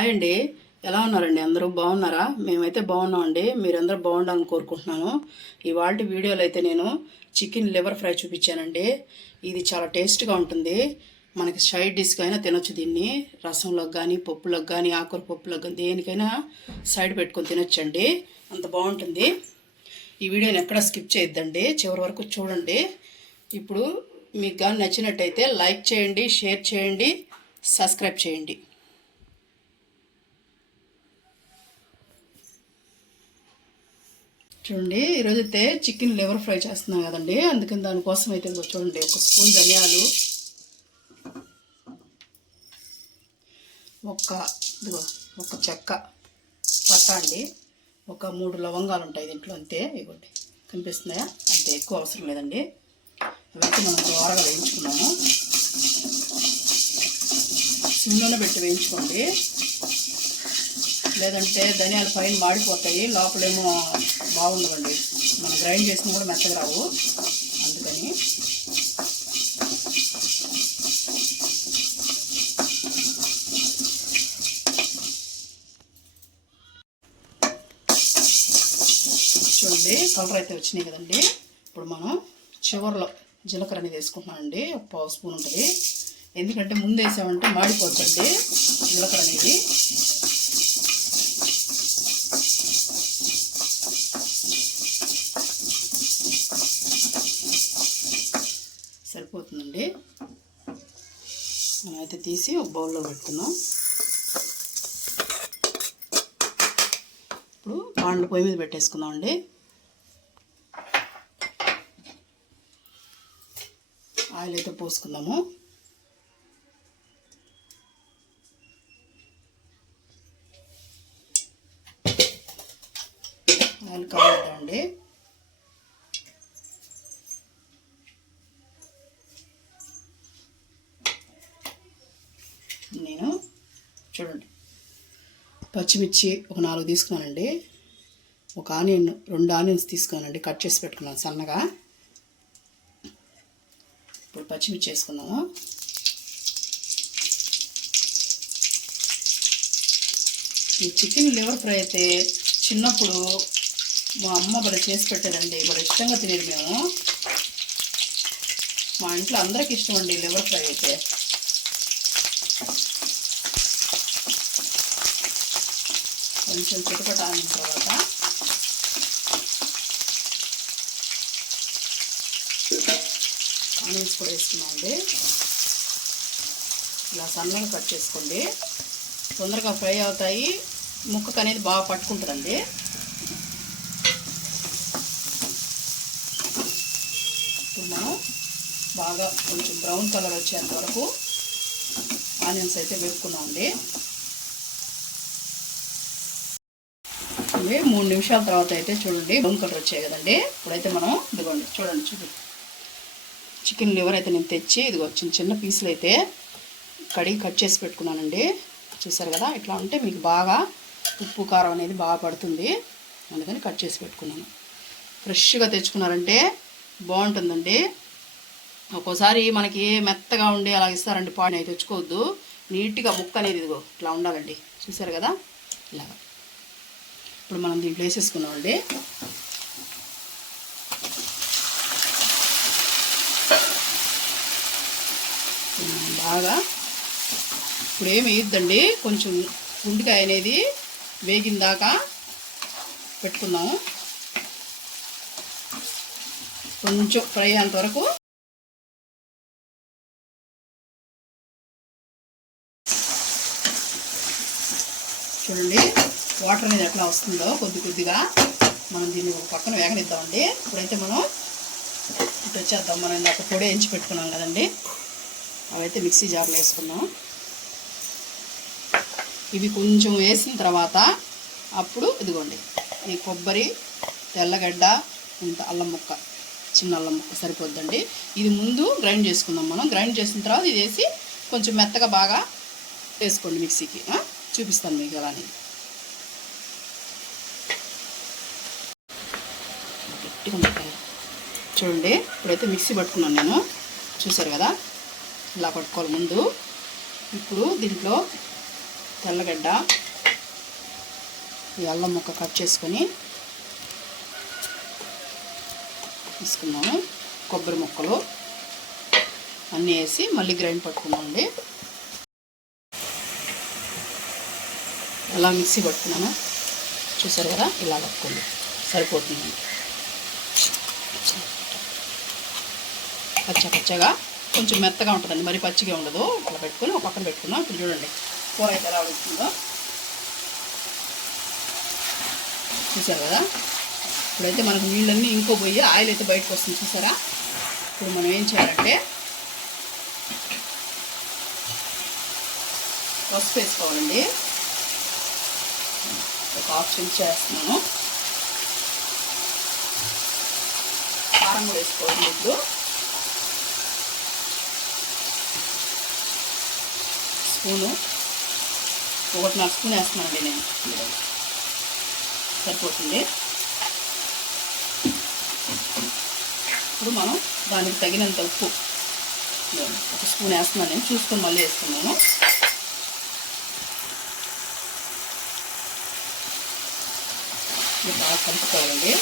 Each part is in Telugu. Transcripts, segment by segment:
హాయ్ అండి. ఎలా ఉన్నారండి? అందరూ బాగున్నారా? మేమైతే బాగున్నామండి మీరందరూ బాగుండాలని కోరుకుంటున్నాను. ఇవాళ వీడియోలో అయితే నేను చికెన్ లివర్ ఫ్రై చూపించానండి. ఇది చాలా టేస్ట్గా ఉంటుంది. మనకి సైడ్ డిష్గా అయినా తినొచ్చు దీన్ని. రసంలోకి కానీ పప్పులోకి కానీ ఆకుర పప్పులోకి కానీ దేనికైనా సైడ్ పెట్టుకొని తినొచ్చండి. అంత బాగుంటుంది. ఈ వీడియోని ఎక్కడ స్కిప్ చేయొద్దండి. చివరి వరకు చూడండి. ఇప్పుడు మీకు కానీ నచ్చినట్టయితే లైక్ చేయండి షేర్ చేయండి సబ్స్క్రైబ్ చేయండి. చూడండి ఈరోజు అయితే చికెన్ లివర్ ఫ్రై చేస్తున్నాం కదండి. అందుకని దానికోసం అయితే చూడండి ఒక స్పూన్ ధనియాలు ఒక ఇదిగో ఒక చెక్క పట్ట అండి. ఒక మూడు లవంగాలు ఉంటాయి దీంట్లో అంతే. ఇవ్వండి కనిపిస్తున్నాయా? అంతే ఎక్కువ అవసరం లేదండి. అవైతే మనం దోరగా వేయించుకున్నాము. సిమ్లోనే పెట్టి వేయించుకోండి. లేదంటే ధనియాల పైన మాడిపోతాయి. లోపలేమో బాగుండవండి. మనం గ్రైండ్ చేసినా కూడా మెత్తగా రావు. అందుకని చూడండి కలర్ అయితే వచ్చినాయి కదండి. ఇప్పుడు మనం చివరిలో జీలకర్ర అనేది వేసుకుంటున్నామండి ఒక పావు స్పూన్ ఉంటుంది. ఎందుకంటే ముందు వేసామంటే మాడిపోతుంది జీలకర్ర అనేది. అయితే తీసి ఒక బౌల్లో పెడుతున్నాం ఇప్పుడు బాండ్లు పొయ్యి మీద పెట్టేసుకుందాం అండి. ఆయిల్ అయితే పోసుకుందాము. ఆయిల్ కావాలండి నేను చూడండి. పచ్చిమిర్చి ఒక నాలుగు తీసుకున్నానండి. ఒక ఆనియన్ రెండు ఆనియన్స్ తీసుకున్నానండి. కట్ చేసి పెట్టుకున్నాను సన్నగా. ఇప్పుడు పచ్చిమిర్చి వేసుకున్నాము ఈ చికెన్ లివర్ ఫ్రై అయితే చిన్నప్పుడు మా అమ్మ బడ చేసి పెట్టారండి బడ ఇష్టంగా తినేది మేము. మా ఇంట్లో అందరికి ఇష్టం అండి లివర్ ఫ్రై అయితే. కొంచెం చిటపట ఆగిన తర్వాత ఆనియన్స్ కూడా వేసుకున్నామండి. ఇలా సన్నగా కట్ చేసుకోండి. తొందరగా ఫ్రై అవుతాయి. ముక్కకు అనేది బాగా పట్టుకుంటుందండి మనం బాగా కొంచెం బ్రౌన్ కలర్ వచ్చేంత వరకు ఆనియన్స్ అయితే వేపుకున్నామండి ఇవి మూడు నిమిషాల తర్వాత అయితే చూడండి. బ్రౌన్ కలర్ వచ్చాయి కదండి. ఇప్పుడైతే మనం ఇదిగోండి చూడండి చూడండి చికెన్ లివర్ అయితే నేను తెచ్చి ఇదిగో చిన్న చిన్న పీసులు అయితే కడిగి కట్ చేసి పెట్టుకున్నానండి. చూసారు కదా? ఇట్లా ఉంటే మీకు బాగా ఉప్పు కారం అనేది బాగా పడుతుంది. అందుకని కట్ చేసి పెట్టుకున్నాను. ఫ్రెష్గా తెచ్చుకున్నారంటే బాగుంటుందండి. ఒక్కోసారి మనకి మెత్తగా ఉండి అలా ఇస్తారండి. పాడిని అయితే తెచ్చుకోవద్దు. నీట్గా ముక్క అనేది ఇదిగో ఇట్లా ఉండాలండి. చూసారు కదా? ఇలాగా. ఇప్పుడు మనం దీంట్లో వేసేసుకున్నామండి బాగా ఇప్పుడు ఏమి వేయద్దండి. కొంచెం గుండెకాయ అనేది వేగిన దాకా పెట్టుకుందాము. కొంచెం ఫ్రై అయ్యేంత వరకు చూడండి. వాటర్ అనేది ఎట్లా వస్తుందో కొద్ది కొద్దిగా మనం దీన్ని ఒక పక్కన వేగనిద్దామండి. ఇప్పుడైతే మనం ఇటు వచ్చేద్దాం. మనం ఇందాక పొడి ఎంచి పెట్టుకున్నాం కదండి. అవైతే మిక్సీ జార్లో వేసుకున్నాం ఇవి కొంచెం వేసిన తర్వాత అప్పుడు ఇదిగోండి ఈ కొబ్బరి తెల్లగడ్డ ఇంత అల్లం ముక్క చిన్న అల్లం ముక్క సరిపోద్దండి. ఇది ముందు గ్రైండ్ చేసుకుందాం మనం. గ్రైండ్ చేసిన తర్వాత ఇది వేసి కొంచెం మెత్తగా బాగా వేసుకోండి మిక్సీకి. చూపిస్తాను మీకు అలానే గట్టిగా ఉంటాయి చూడండి ఇప్పుడైతే మిక్సీ పట్టుకున్నాను నేను. చూసారు కదా? ఇలా పట్టుకోవాలి ముందు. ఇప్పుడు దీంట్లో తెల్లగడ్డ ఈ అల్లం ముక్క కట్ చేసుకొని తీసుకున్నాము కొబ్బరి ముక్కలు అన్నీ వేసి మళ్ళీ గ్రైండ్ పట్టుకున్నామండి ఎలా మిక్సీ పట్టుకున్నాను. చూసారు కదా? ఇలా పట్టుకోండి. సరిపోతుంది. పచ్చ పచ్చగా కొంచెం మెత్తగా ఉంటుందండి. మరి పచ్చిగా ఉండదు. అక్కడ పెట్టుకొని ఒక పక్కన పెట్టుకున్నాం ఇప్పుడు చూడండి. కూర అయితే ఎలా ఉంటుందో. చూసారు కదా? ఇప్పుడైతే మనకు నీళ్ళన్నీ ఇంకో పోయి ఆయిల్ అయితే బయటకు వస్తుంది. చూసారా? ఇప్పుడు మనం ఏం చేయాలంటే పసుపు వేసుకోవాలండి. ఒక ఆప్షన్ చేస్తున్నాను. కారం వేసుకోవాలి ఇప్పుడు. స్పూను. ఒకటిన్నర స్పూన్ వేస్తున్నానండి నేను. సరిపోతుంది. ఇప్పుడు మనం దానికి తగినంత ఉప్పు. ఒక స్పూన్ వేస్తున్నాను నేను. చూసుకొని మళ్ళీ వేస్తున్నాను. ఇది బాగా కలుపుకోవాలండి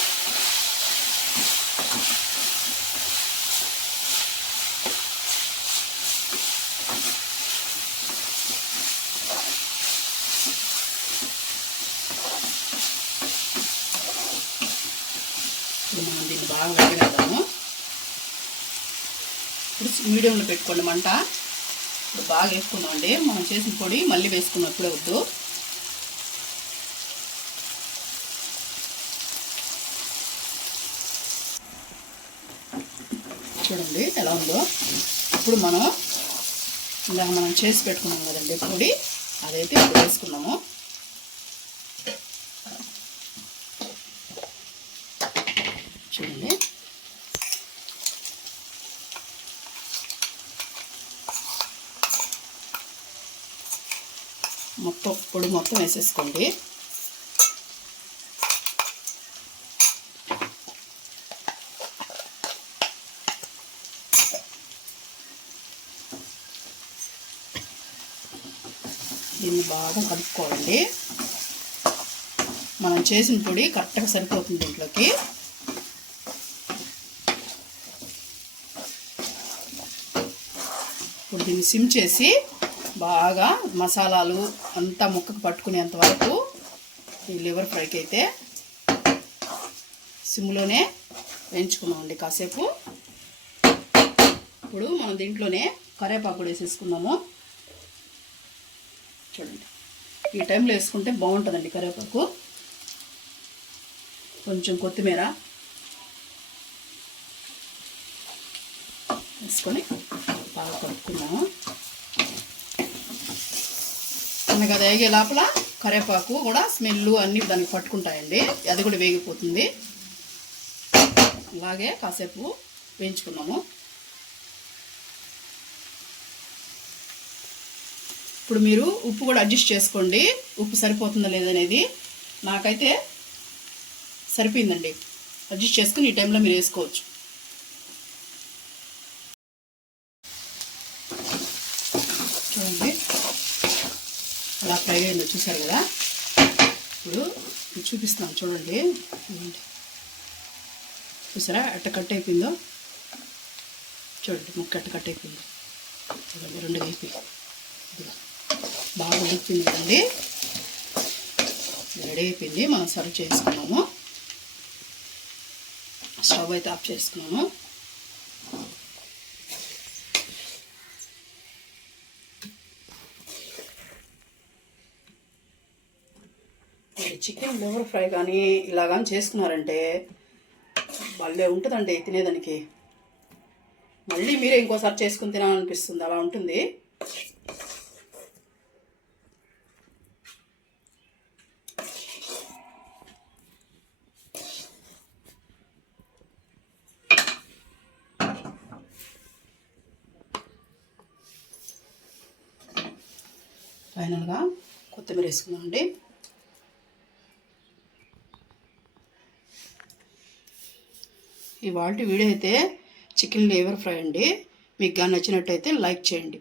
ఇప్పుడు మనం దీన్ని బాగా వేగేద్దాము ఇప్పుడు మీడియంలో పెట్టుకోండి మంట. ఇప్పుడు బాగా వేసుకుందామండి మనం చేసిన పొడి మళ్ళీ వేసుకున్నాం ఇప్పుడే వద్దు. చూడండి ఎలా ఉందో. ఇప్పుడు మనం ఇలా మనం చేసి పెట్టుకున్నాం కదండి పొడి. అదైతే ఇప్పుడు వేసుకున్నాము చూడండి మొత్తం పొడి మొత్తం వేసేసుకోండి. దీన్ని బాగా కలుపుకోవాలండి. మనం చేసిన పొడి కరెక్ట్గా సరిపోతుంది దీంట్లోకి. ఇప్పుడు దీన్ని సిమ్ చేసి బాగా మసాలాలు అంతా ముక్కకు పట్టుకునేంత వరకు ఈ లివర్ ఫ్రైకి అయితే సిమ్లోనే వేయించుకున్నామండి కాసేపు. ఇప్పుడు మనం దీంట్లోనే కరేపాకు కూడా వేసేసుకున్నాము చూడండి. ఈ టైంలో వేసుకుంటే బాగుంటుందండి కరివేపాకు కొంచెం కొత్తిమీర వేసుకొని బాగా కలుపుకున్నాము మనకి అది వేగే లోపల కరివేపాకు కూడా స్మెల్ అన్నీ దానికి పట్టుకుంటాయండి. అది కూడా వేగిపోతుంది. అలాగే కాసేపు వేయించుకున్నాము. ఇప్పుడు మీరు ఉప్పు కూడా అడ్జస్ట్ చేసుకోండి. ఉప్పు సరిపోతుందా లేదనేది నాకైతే సరిపోయిందండి. అడ్జస్ట్ చేసుకుని ఈ టైంలో మీరు వేసుకోవచ్చు చూడండి అలా ఫ్రై చూసారు కదా? ఇప్పుడు ఇది చూపిస్తున్నాను చూడండి. చూసారా? అట్ట కట్ అయిపోయిందో? చూడండి ముక్క అట్ట కట్ అయిపోయింది. ఇదిగోండి, రెండు అయిపోయింది బాగా ఉడికింది కదండి. రెడీ అయిపోయింది. మనం సర్వ్ చేసుకున్నాము. స్టవ్ అయితే ఆఫ్ చేసుకున్నాము. చికెన్ లివర్ ఫ్రై కానీ ఇలా కానీ చేసుకున్నారంటే భలే ఉంటుందండి తినేదానికి. మళ్ళీ మీరే ఇంకోసారి చేసుకుని తినాలనిపిస్తుంది అలా ఉంటుంది. ఫైనల్గా కొత్తిమీర వేసుకున్నామండి ఇవాళ వీడియో అయితే చికెన్ లేవర్ ఫ్రై అండి. మీకు కానీ నచ్చినట్టయితే లైక్ చేయండి.